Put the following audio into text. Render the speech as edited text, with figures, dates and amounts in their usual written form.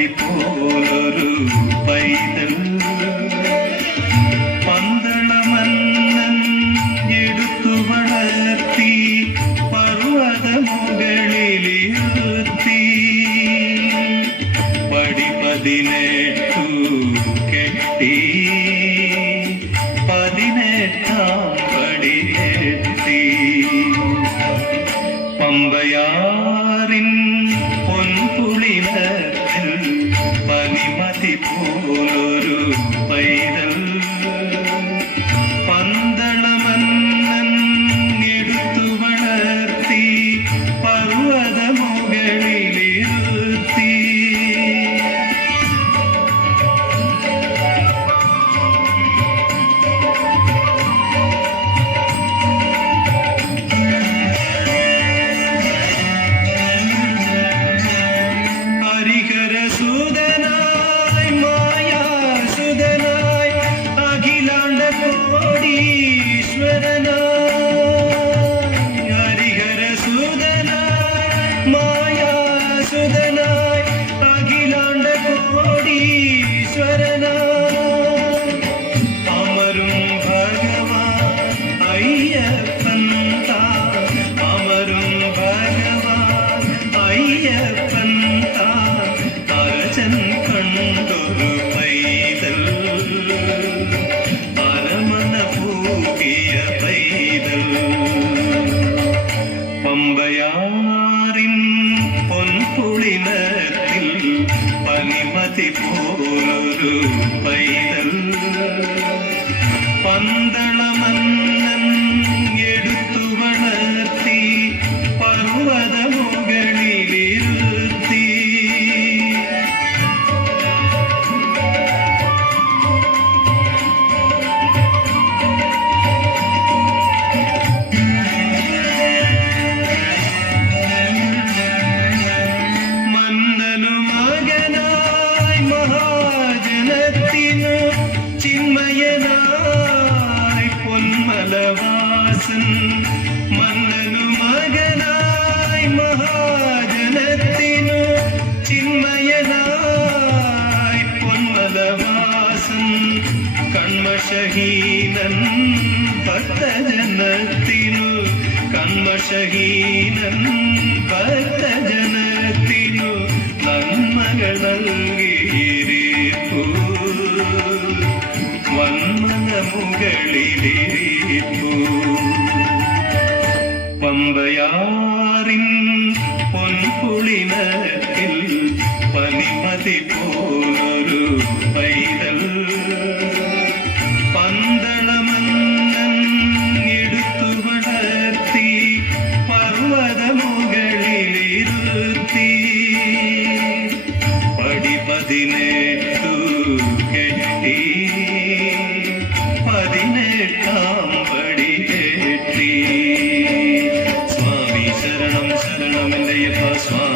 പനിമതി പോലൊരു പൈതൽ പന്തളമന്നൻ എടുത്തു വളർത്തി പർവ്വത മുകളിലിരുത്തി പടി 18 കെട്ടി 18ാം പടിയെത്തി പമ്പയാറിൻ പൊൻപുളിനത്തിൽ പനിമതി പോലൊരു പൈതൽ പന്തളമന്നൻ എടുത്തു വളർത്തി പർവ്വത മുകളിലിരുത്തി ഹരിഹരസുതനായി മായാസുതനായി അഖിലാണ്ട കോടീശ്വരനായി ഹരിഹരസുതനായി മായാസുതനായി അഖിലാണ്ട കോടീശ്വരനായി അമരും ഭഗവാൻ അയ്യപ്പൻ താൻ അമരും ഭഗവാൻ അയ്യപ്പൻ താൻ അരജൻ കണ്ടൊരു പൈതൽ അരമന പൂകിയ പൈതൽ പമ്പയാറിൻ പൊൻപുളിനത്തിൽ പനിമതി പോലൊരു പൈതൽ പന്തളമന്നൻ എടുത്തു വളർത്തി പർവ്വത മുകളിലിരുത്തി മന്നനു മകനായി മഹാജനത്തിനു ചിന്മയനായി പൊന്മലവാസൻ മന്നനു മകനായി മഹാജനത്തിനു ചിന്മയനായി പൊന്മലവാസൻ കൺമഷഹീനൻ ഭക്തജനത്തിനു കൺമഷഹീനൻ ഭക്തജനത്തിനു നന്മകൾ നൽകിയിരിപ്പു വന്മന മുകളിലിരിപ്പു പമ്പയാറിൻ പൊൻപുളിനത്തിൽ പനിമതി പോലൊരു പൈതൽ പന്തളമന്നൻ എടുത്തു വളർത്തി പർവ്വത മുകളിലിരുത്തി പടി 18 കെട്ടി 18ാം പടിയെത്തി സ്വാമി ശരണം ശരണം എന്റെ അയ്യപ്പ സ്വാമി